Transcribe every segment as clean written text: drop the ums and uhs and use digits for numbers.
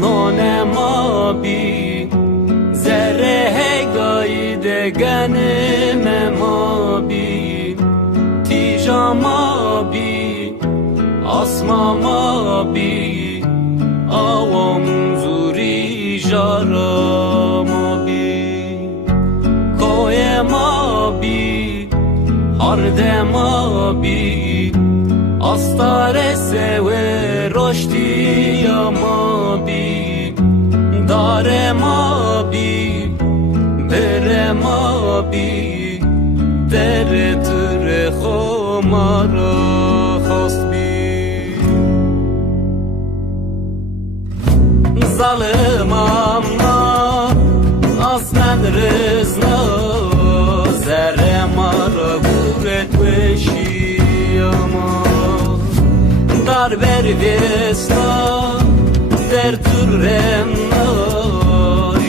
نان ما بی زره گای دگن ما بی تیجا ما بی آسما ما بی آوام زوری جارا ما بی کوی ما بی هرد ما بی آستار سوه رشتی ما بی دار ما بی بر ما بی در تر خمارا خواست بی ظالم اما آسمان رزنا زر مارا گورت بشی اما در برویسنا در ترم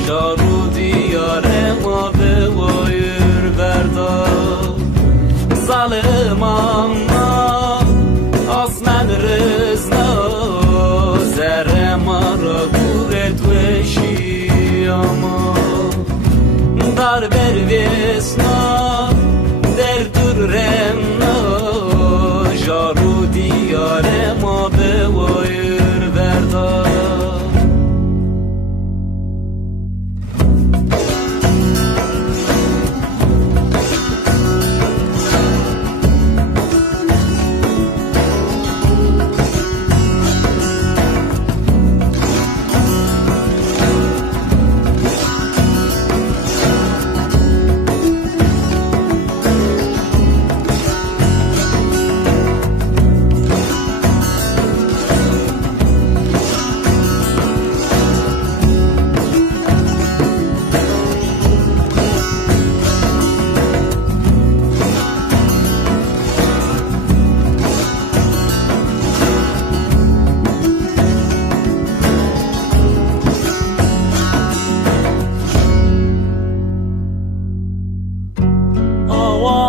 جارو دیار ما به وایر بردار ظالم اما آسمان رزنا زر ما را گورت وشی اما در برویسنا در ترم جارو دیار ما به وایر بردار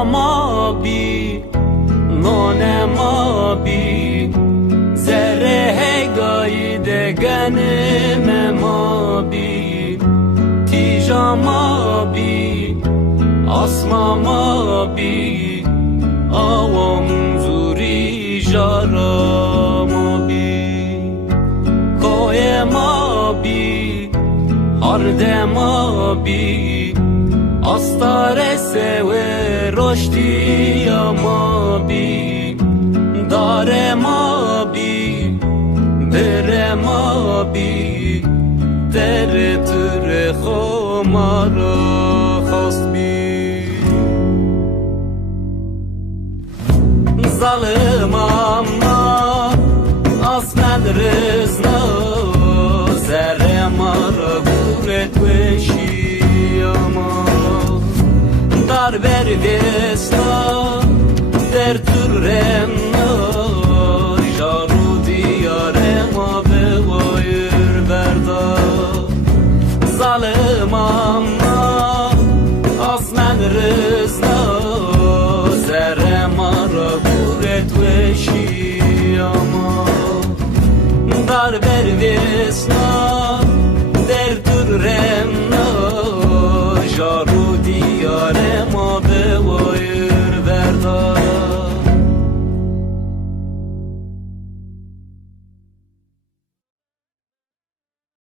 ما بی نان ما بی زره گای دگن ما بی تیجا ما بی آسما ما بی آوام زوری جارا ما بی کوی ما بی هرد ما بی آستار سوه رشتی ما بی دار ما بی بر ما بی در تر خمارا خواست بی ظالم اما آسمان رزنا زر ما را گورت وشی اما در برویسنا در ترم جارو دیار ما به وایر بردار ظالم اما آسمان رزنا زر ما را گورت وشی اما در برویسنا